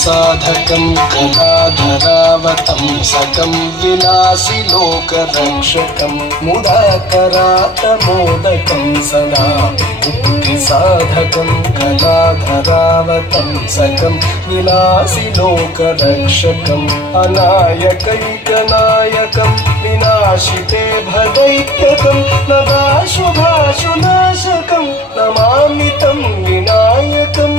साधकं कलाधरावतं सकं विनाशि लोकरक्षकं मुदाकरातमोदकं सदा मुक्तिसाधकं कलाधरावतं सकं विनाशि लोकरक्षकम् अनायकैकनायकं विनाशिते भदैत्यकं नदाशुभाशुनाशकं नमामि तं विनायकम्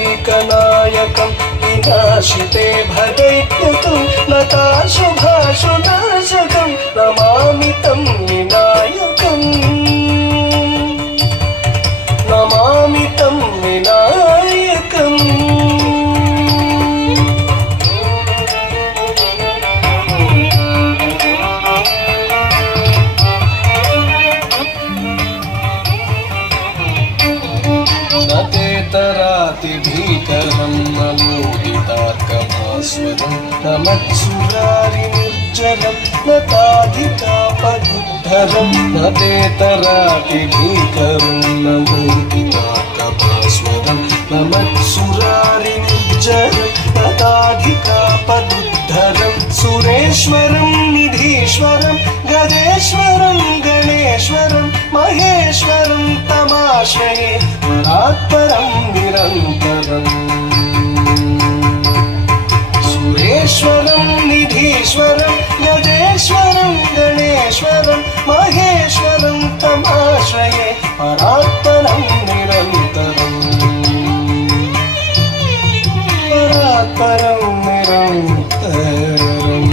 अनायकैकनायकं विनाशिते भदैत्यकं नताशुभाशुनाशकं नमामि तं विनायकम् नमामि तं विनायकम् भीकरं नमोदितार्कभास्वरं नमत्सुरारिनिर्जरं नताधिकापदुद्धरं नतेतराति भीकरं नमोदितार्कभास्वरं नमत्सुरारिनिर्जरं नताधिकापदुद्धरं सुरेश्वरं निधीश्वरं गदेश्वरं गणेश्वरं महेश्वरं तमाश्रये परात्परं निरन्तरम् सुरेश्वरं निधीश्वरं गजेश्वरं गणेश्वरं महेश्वरं तमाश्रये परात्परं निरन्तरम् परात्परं निरन्तरम्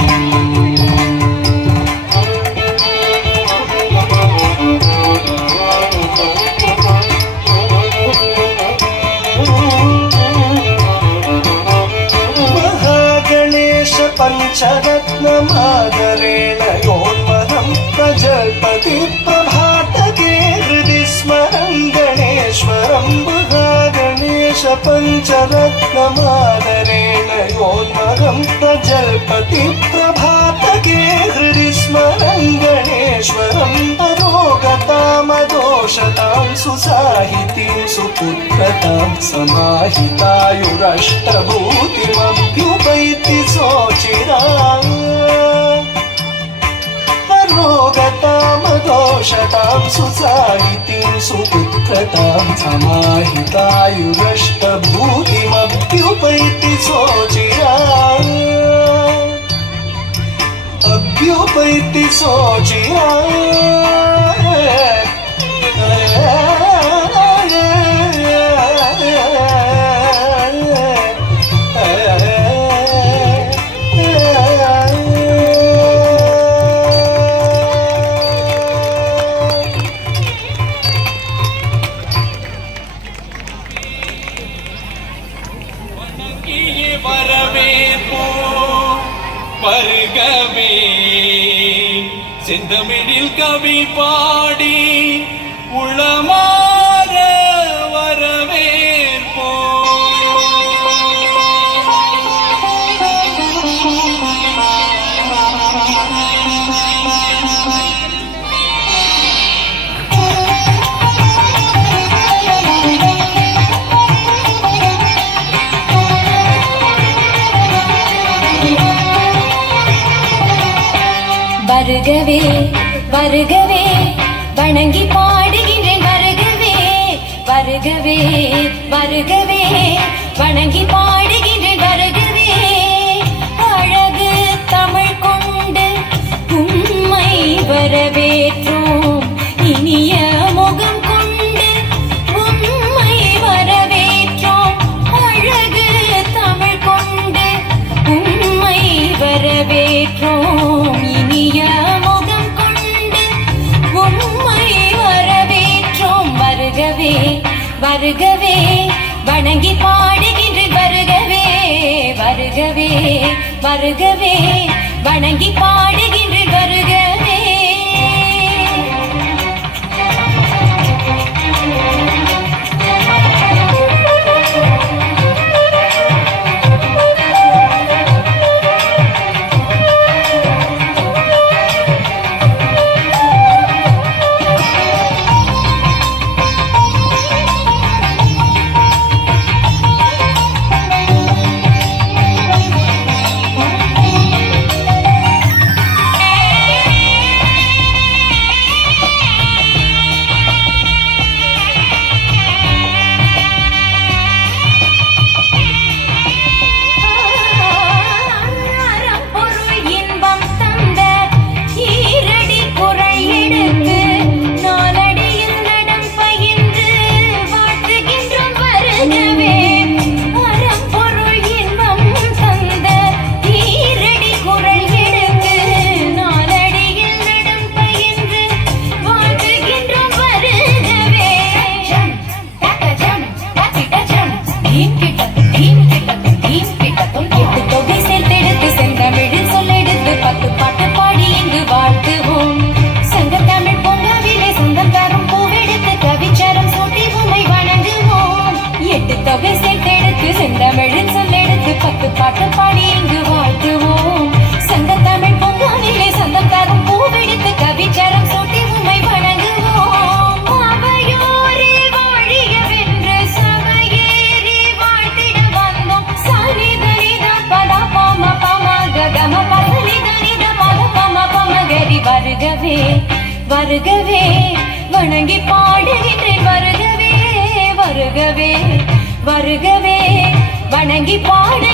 पञ्चरत्नमादरेण योन्महं प्रजल्पति प्रभातके हृदि स्मरं गणेश्वरं महागणेश पञ्चरत्नमादरेण योन्महं प्रजल्पति प्रभातके हृदि स्मरं गणेश्वरं अरोगतामदोषतां सुसाहितीं सुपुत्रतां समाहितायुरष्टभूतिमभ्युपैति सोचिराम् अरोगतामदोषतां सुसाहितीं सुपुत्रतां समाहितायुरष्टभूतिमभ्युपैति सोचिराम् अभ्युपैति सोचिराम् வருகவே செந்தமிழில் கவி பாடி உளமாற வரவேற்போம். வருகவே வருகவே வணங்கி பாடுகின்றேன் வருகவே வருகவே வருகவே வணங்கி பாடுகின்றேன் வருகவே அழகு தமிழ் கொண்டு உம்மை வரவேற்றோம் இனிய முகம் கொண்டு உம்மை வரவேற்றோம் அழகு தமிழ் கொண்டு உம்மை வரவேற்றோம் இனிய முகம் கொண்டு உம்மை வரவேற்றோம் வருகவே வருகவே வணங்கி பாடுகின்றேன் வருகவே வருகவே வருகவே வணங்கி பாடுகின்றேன் வருகவே. வருகவே வணங்கி பாடுகின்றேன் வருகவே வருகவே வருகவே வணங்கி பாடு